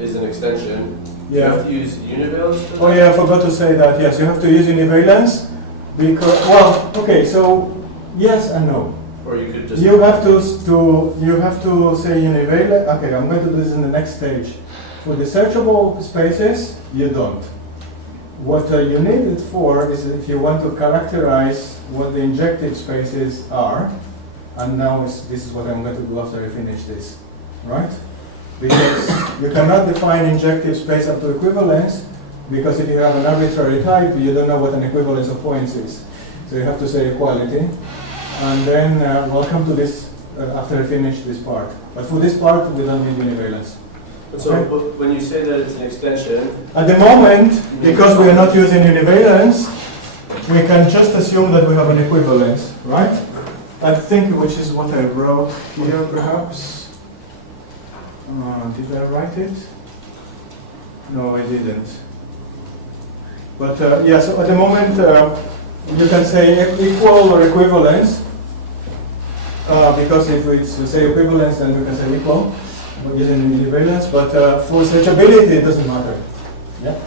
is an extension. Yeah. You have to use univalence for that? Oh yeah, I forgot to say that. Yes, you have to use univalence because, well, okay, so yes and no. Or you could just... You have to say univalent. Okay, I'm going to do this in the next stage. For the searchable spaces, you don't. What you need it for is if you want to characterize what the injective spaces are, and now this is what I'm going to do after I finish this, right? Because you cannot define injective space up to equivalence, because if you have an arbitrary type, you don't know what an equivalence of points is. So you have to say equality. And then we'll come to this after I finish this part. But for this part, we don't need univalence. So when you say that it's an extension... At the moment, because we are not using univalence, we can just assume that we have an equivalence, right? I think, which is what I wrote here, perhaps. Did I write it? No, I didn't. But yeah, so at the moment, you can say equal or equivalence, because if it's say equivalence, then we can say equal, we're using univalence, but for searchability, it doesn't matter. Yeah.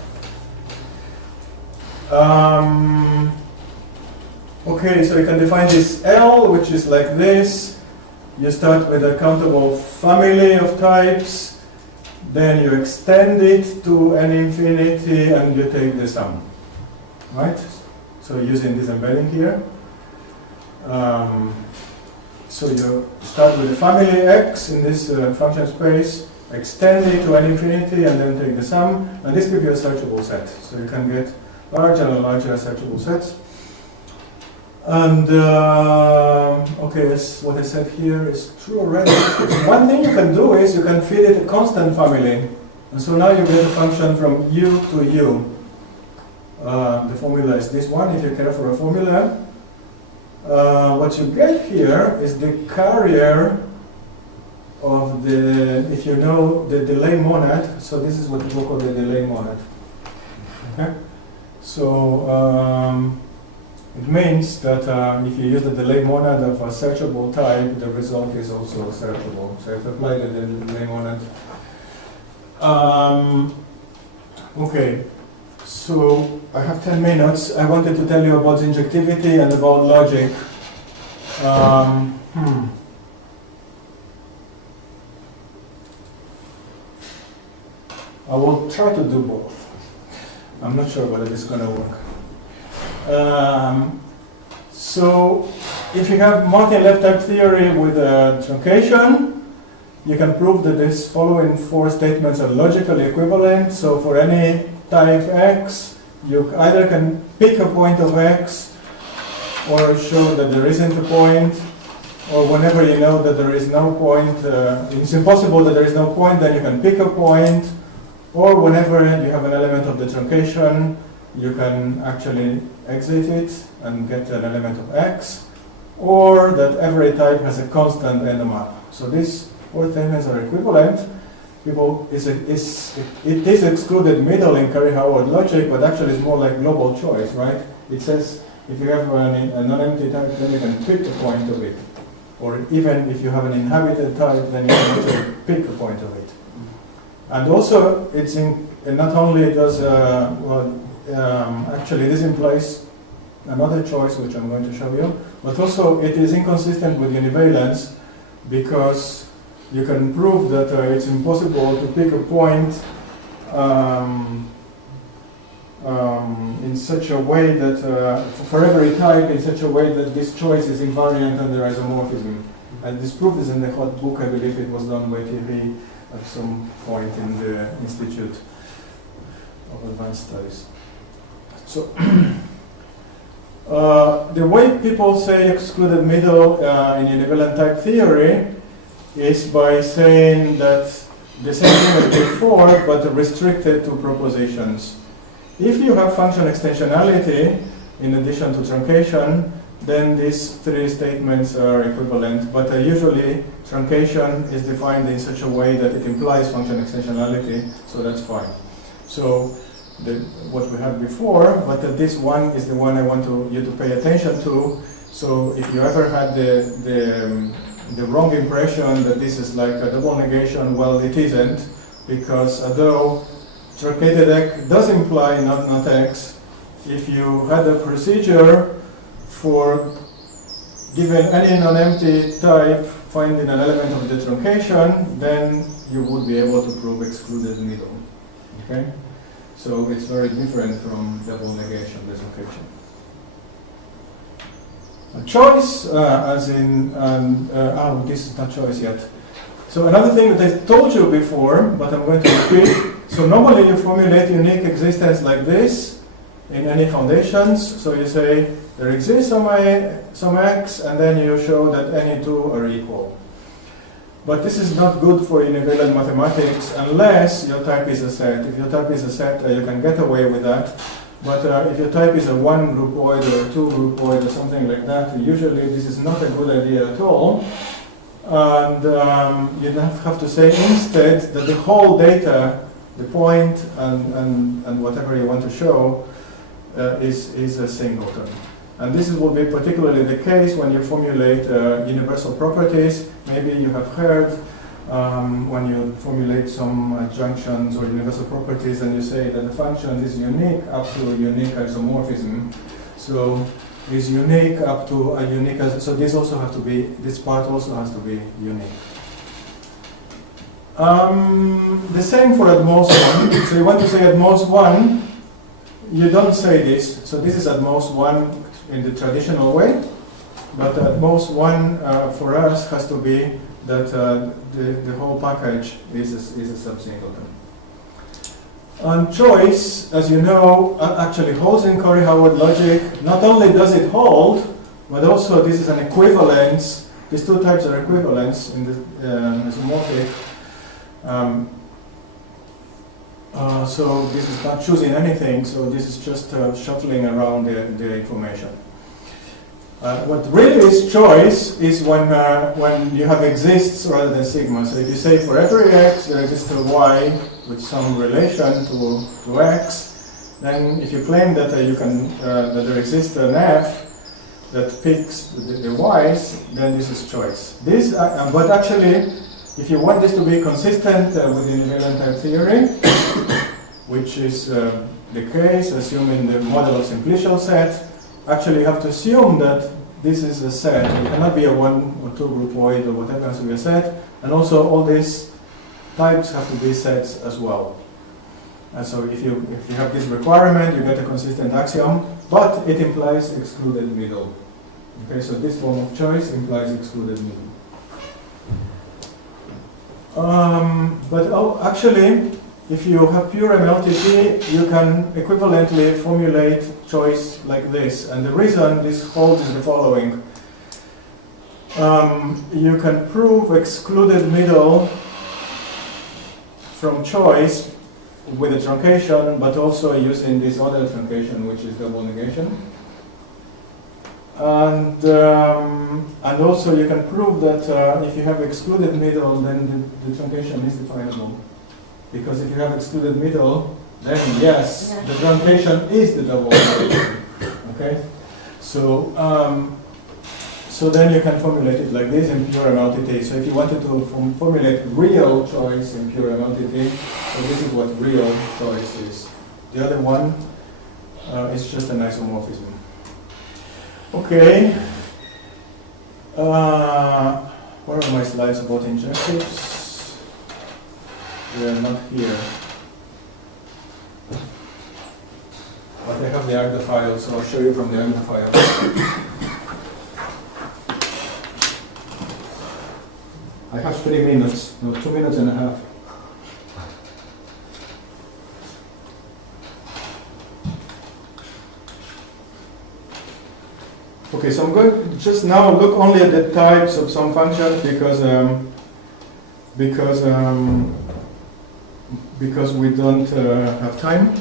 Okay, so you can define this L, which is like this. You start with a countable family of types, then you extend it to an infinity, and you take the sum, right? So using this embedding here. So you start with the family X in this function space, extend it to an infinity, and then take the sum, and this gives you a searchable set. So you can get larger and larger searchable sets. And okay, what I said here is true already. One thing you can do is you can feed it a constant family, and so now you get a function from U to U. The formula is this one, if you care for a formula. What you get here is the carrier of the, if you know the delay monad, so this is what people call the delay monad. Okay? So it means that if you use the delay monad of a searchable type, the result is also searchable. So if I apply the delay monad. Okay, so I have 10 minutes. I wanted to tell you about injectivity and about logic. I will try to do both. I'm not sure whether it's going to work. So if you have multi-left type theory with a truncation, you can prove that these following four statements are logically equivalent. So for any type X, you either can pick a point of X or show that there isn't a point, or whenever you know that there is no point, it's impossible that there is no point, then you can pick a point, or whenever you have an element of the truncation, you can actually exit it and get an element of X, or that every type has a constant in the map. So these four statements are equivalent. It is excluded middle in Curry-Howard logic, but actually it's more like global choice, right? It says if you have a non-empty type, then you can pick a point of it. Or even if you have an inhabited type, then you can actually pick a point of it. And also, it's not only does, actually this implies another choice, which I'm going to show you, but also it is inconsistent with univalence, because you can prove that it's impossible to pick a point in such a way that, for every type, in such a way that this choice is invariant under isomorphism. And this proof is in the hot book. I believe it was done by Thierry at some point in the Institute of Advanced Studies. So, the way people say excluded middle in univalent type theory is by saying that the same thing as before, but restricted to propositions. If you have function extensionality in addition to truncation, then these three statements are equivalent. But usually, truncation is defined in such a way that it implies function extensionality, so that's fine. So, what we had before, but this one is the one I want you to pay attention to. So, if you ever had the wrong impression that this is like a double negation, well, it isn't, because although truncated X does imply not X, if you had a procedure for given any non-empty type finding an element of the truncation, then you would be able to prove excluded middle. Okay? So it's very different from double negation, the truncation. A choice, as in, this is not choice yet. So another thing that I told you before, but I'm going to repeat. So normally you formulate unique existence like this in any foundations. So you say there exists some X, and then you show that any two are equal. But this is not good for univalent mathematics unless your type is a set. If your type is a set, you can get away with that. But if your type is a one groupoid or a two groupoid or something like that, usually this is not a good idea at all. And you have to say instead that the whole data, the point and whatever you want to show is a singleton. And this will be particularly the case when you formulate universal properties. Maybe you have heard when you formulate some adjunctions or universal properties and you say that the function is unique up to a unique isomorphism. So is unique up to a unique, so this also has to be, this part also has to be unique. The same for at most one. So you want to say at most one, you don't say this. So this is at most one in the traditional way, but at most one for us has to be that the whole package is a subsingleton. And choice, as you know, actually holds in Corey-Howard logic. Not only does it hold, but also this is an equivalence. These two types are equivalents in the isomorphic. So this is not choosing anything, so this is just shuffling around the information. What really is choice is when you have exists rather than sigma. So if you say for every x there exists a y with some relation to x, then if you claim that that there exists an f that picks the y's, then this is choice. This, but actually, if you want this to be consistent with the Univalent type theory, which is the case, assuming the model of simplicial set, actually you have to assume that this is a set. It cannot be a one or two groupoid or whatever has to be a set, and also all these types have to be sets as well. And so if you have this requirement, you get a consistent axiom, but it implies excluded middle. Okay, so this form of choice implies excluded middle. But actually, if you have pure MLTP, you can equivalently formulate choice like this. And the reason this holds is the following. You can prove excluded middle from choice with a truncation, but also using this other truncation, which is double negation. And also you can prove that if you have excluded middle, then the truncation is definable. Because if you have excluded middle, then yes, the truncation is the double negation. Okay? So, so then you can formulate it like this in pure MLTT. So if you wanted to formulate real choice in pure MLTT, so this is what real choice is. The other one is just an isomorphism. Okay. Where are my slides about injectives? They are not here. But I have the AGDA file, so I'll show you from the AGDA file. I have 3 minutes, no, 2 minutes and a half. Okay, so I'm going to just now look only at the types of some functions because we don't have time.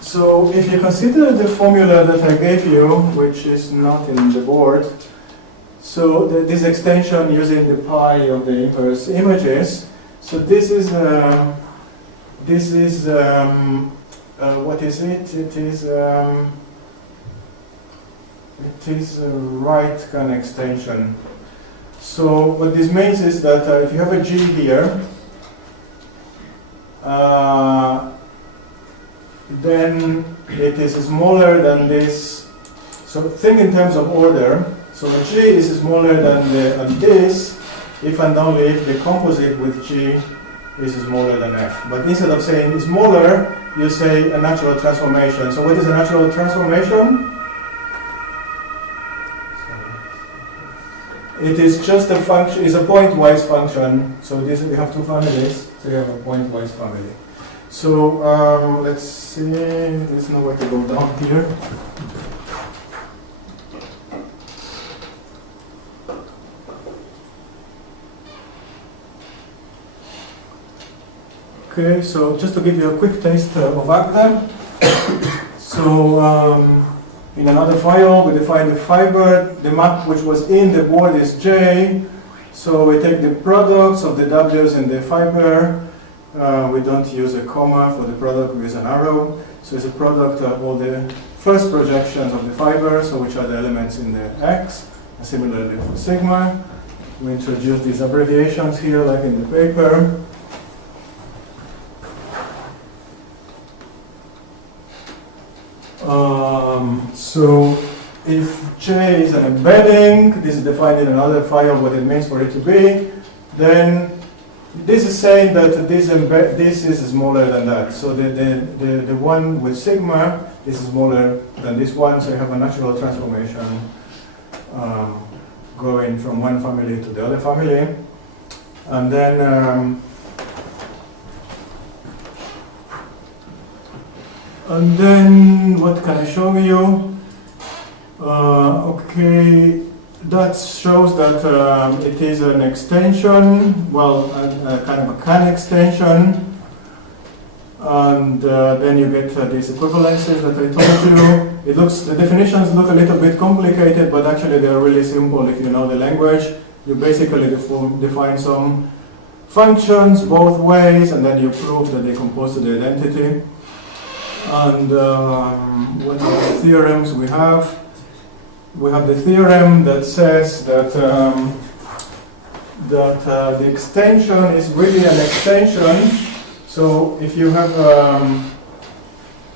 So if you consider the formula that I gave you, which is not in the board, so this extension using the pi of the inverse images, so this is what is it? It is a right kind of extension. So what this means is that if you have a G here, then it is smaller than this. So think in terms of order. So a G is smaller than this, if and only if the composite with G is smaller than F. But instead of saying smaller, you say a natural transformation. So what is a natural transformation? It is just a function, it's a pointwise function. So this, we have two families, so you have a pointwise family. So let's see, there's no way to go down here. Okay, so just to give you a quick taste of AGDA. So in another file, we define the fiber. The map which was in the board is J. So we take the products of the W's in the fiber. We don't use a comma for the product, we use an arrow. So it's a product of all the first projections of the fiber, so which are the elements in the X. And similarly for sigma. We introduce these abbreviations here, like in the paper. So if J is an embedding, this is defined in another file what it means for it to be, then this is saying that this is smaller than that. So the one with sigma is smaller than this one, so you have a natural transformation going from one family to the other family. And then what can I show you? Okay, that shows that it is an extension, well, kind of a CAN extension. And then you get these equivalences that I told you. The definitions look a little bit complicated, but actually they are really simple if you know the language. You basically define some functions both ways, and then you prove that they compose to the identity. And what are the theorems we have? We have the theorem that says that the extension is really an extension. So if you have,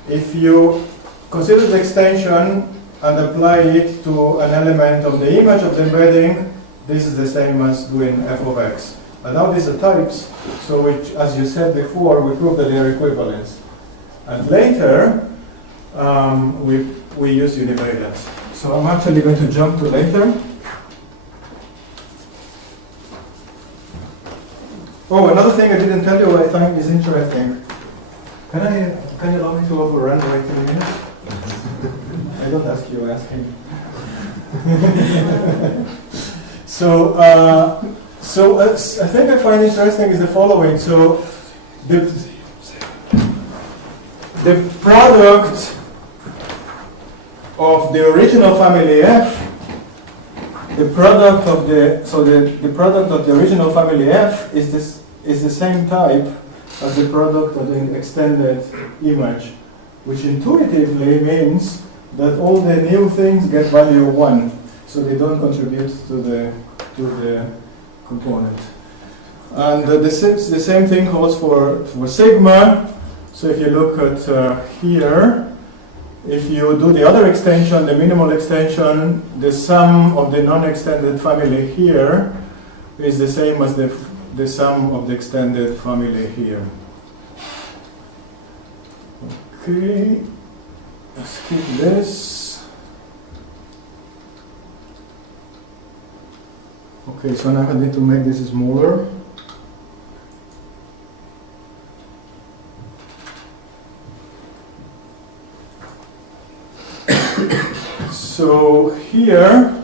if you consider the extension and apply it to an element of the image of the embedding, this is the same as doing f of x. And now these are types, so which, as you said before, we prove that they are equivalents. And later, we use univalence. So I'm actually going to jump to later. Oh, another thing I didn't tell you I think is interesting. Can you allow me to overrun by 2 minutes? I don't ask you, ask him. So I think I find interesting is the following. So the product of the original family F, the product of the product of the original family F is the same type as the product of the extended image, which intuitively means that all the new things get value 1, so they don't contribute to the component. And the same thing holds for sigma. So if you look at here, if you do the other extension, the minimal extension, the sum of the non-extended family here is the same as the sum of the extended family here. Okay, let's keep this. Okay, so now I need to make this smaller. So here,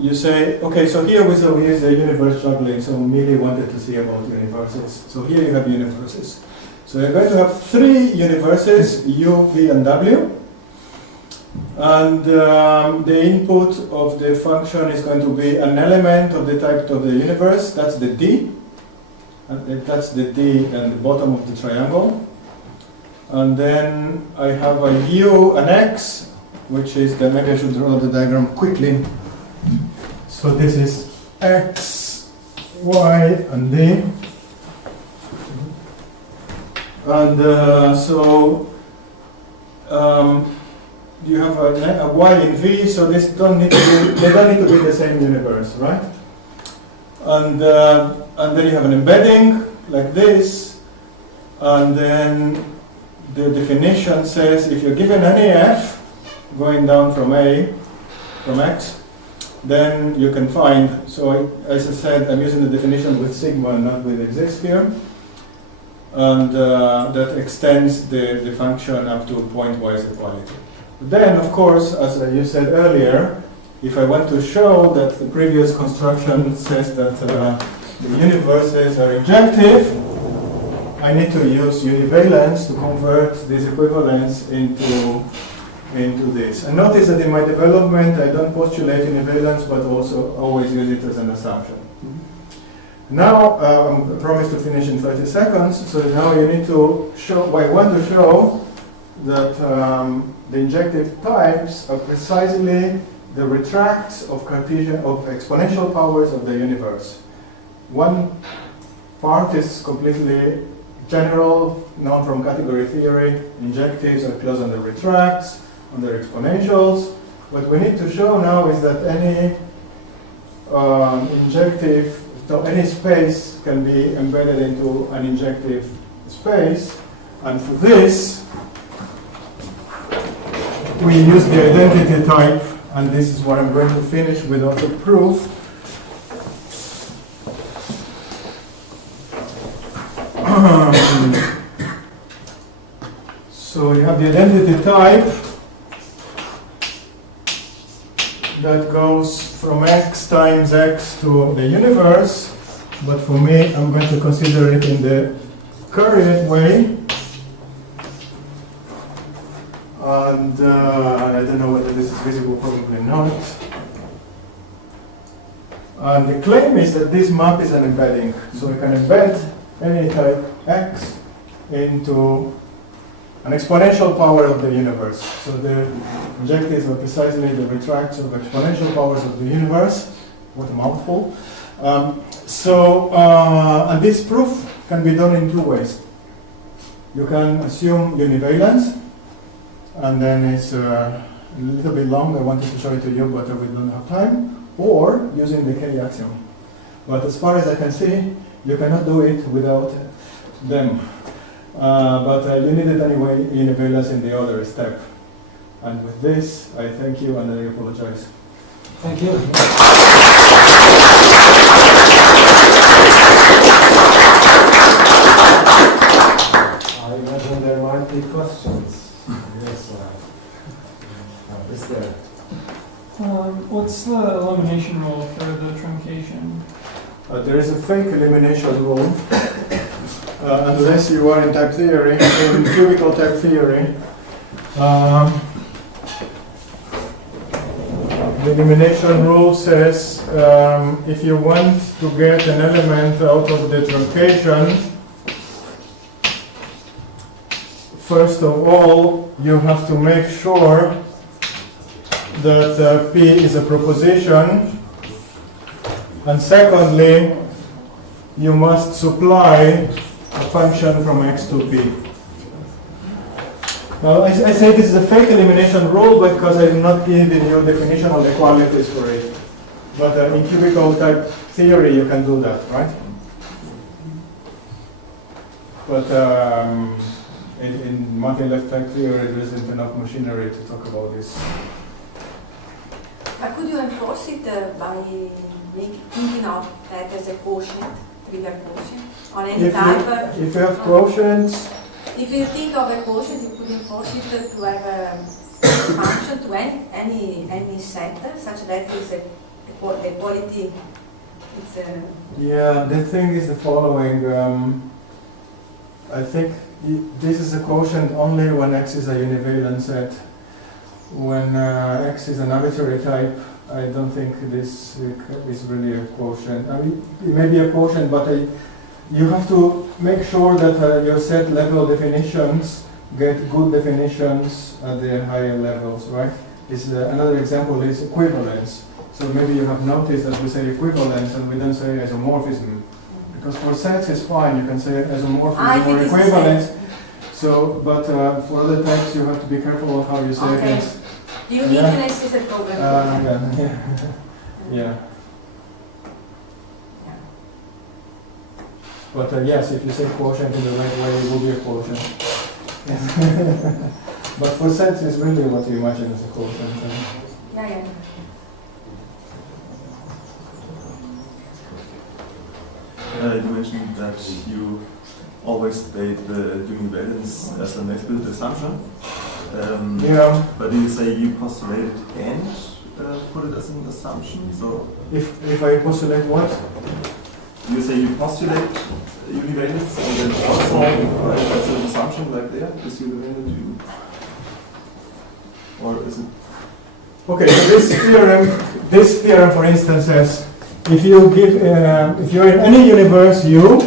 you say, okay, so here we use the universe juggling, so Millie wanted to see about universes. So here you have universes. So you're going to have three universes, U, V, and W. And the input of the function is going to be an element of the type of the universe, that's the D. And that's the D and the bottom of the triangle. And then I have a U, an X, which is the, maybe I should draw the diagram quickly. So this is X, Y, and D. And you have a Y in V, so this don't need to be, they don't need to be the same universe, right? And then you have an embedding like this, and then the definition says if you're given any f going down from A, from X, then you can find, so as I said, I'm using the definition with sigma and not with exist here, and that extends the function up to pointwise equality. Then, of course, as you said earlier, if I want to show that the previous construction says that the universes are injective, I need to use univalence to convert these equivalents into this. And notice that in my development, I don't postulate univalence, but also always use it as an assumption. Now, I promise to finish in 30 seconds, so now you need to show, I want to show that the injective types are precisely the retracts of Cartesian, of exponential powers of the universe. One part is completely general, known from category theory. Injectives are closed under retracts, under exponentials. What we need to show now is that any injective, so any space can be embedded into an injective space. And for this, we use the identity type, and this is what I'm going to finish without the proof. So you have the identity type that goes from x times x to the universe, but for me, I'm going to consider it in the current way. And I don't know whether this is visible, probably not. And the claim is that this map is an embedding. So we can embed any type x into an exponential power of the universe. So the injectives are precisely the retracts of exponential powers of the universe. What a mouthful. And this proof can be done in two ways. You can assume univalence, and then it's a little bit long. I wanted to show it to you, but we don't have time. Or using the K axiom. But as far as I can see, you cannot do it without them. But you need it anyway, univalence in the other step. And with this, I thank you and I apologize. Thank you. I imagine there might be questions. Yes, is there? What's the elimination rule for the truncation? There is a fake elimination rule, unless you are in type theory, in cubical type theory. The elimination rule says if you want to get an element out of the truncation, first of all, you have to make sure that P is a proposition, and secondly, you must supply a function from x to P. Now, I say this is a fake elimination rule because I'm not giving you definitional equalities for it. But in cubical type theory, you can do that, right? But in multi-left type theory, there isn't enough machinery to talk about this. But could you enforce it by thinking of that as a quotient, trivial quotient, on any type? If you have quotients, If you think of a quotient, you could enforce it to have a function to any set, such that is the quality. It's a yeah, the thing is the following. I think this is a quotient only when X is a univalent set. When X is an arbitrary type, I don't think this is really a quotient. I mean, it may be a quotient, but you have to make sure that your set level definitions get good definitions at the higher levels, right? Another example is equivalence. So maybe you have noticed that we say equivalence and we don't say isomorphism. Because for sets it's fine, you can say isomorphism or equivalence. So, but for other types you have to be careful of how you say things. The uniqueness is a problem. Yeah. But yes, if you say quotient in the right way, it will be a quotient. But for sets, it's really what you imagine as a quotient. Yeah. You mentioned that you always state the univalence as a next-built assumption. Yeah. But do you say you postulated and put it as an assumption? So if I postulate what? you say you postulate univalence and then also as an assumption like there is univalent to, or is it? Okay, so this theorem, for instance, says if you give if you're in any universe U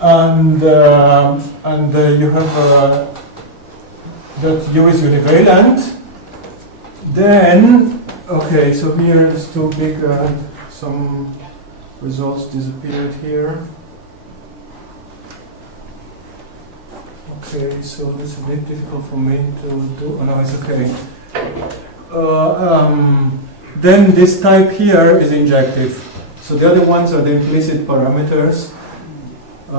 and you have that U is univalent, then okay, so here is too big. Some results disappeared here. Okay, so this is a bit difficult for me to do. Oh no, it's okay. Then this type here is injective. So the other ones are the implicit parameters.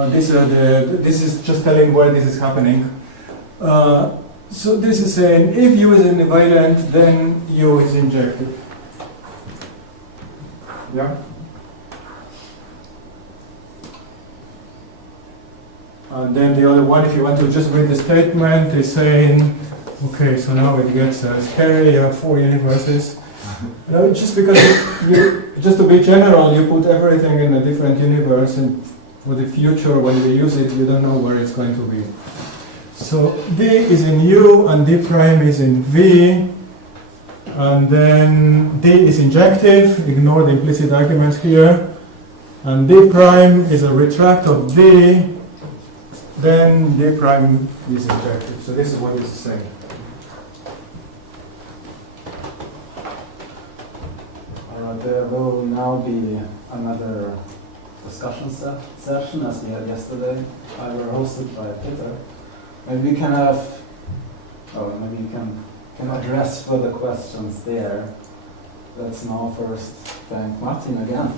This is just telling where this is happening. So this is saying if U is univalent, then U is injective. Yeah. And then the other one, if you want to just read the statement, is saying, okay, so now it gets scary. You have 4 universes. Just because just to be general, you put everything in a different universe, and for the future, when you use it, you don't know where it's going to be. So D is in U, and D prime is in V, and then D is injective. Ignore the implicit arguments here. And D prime is a retract of D. Then D prime is injective. So this is what it's saying. There will now be another discussion session as we had yesterday. I were hosted by Peter. Maybe we can have, maybe you can address further questions there. Let's now first thank Martin again.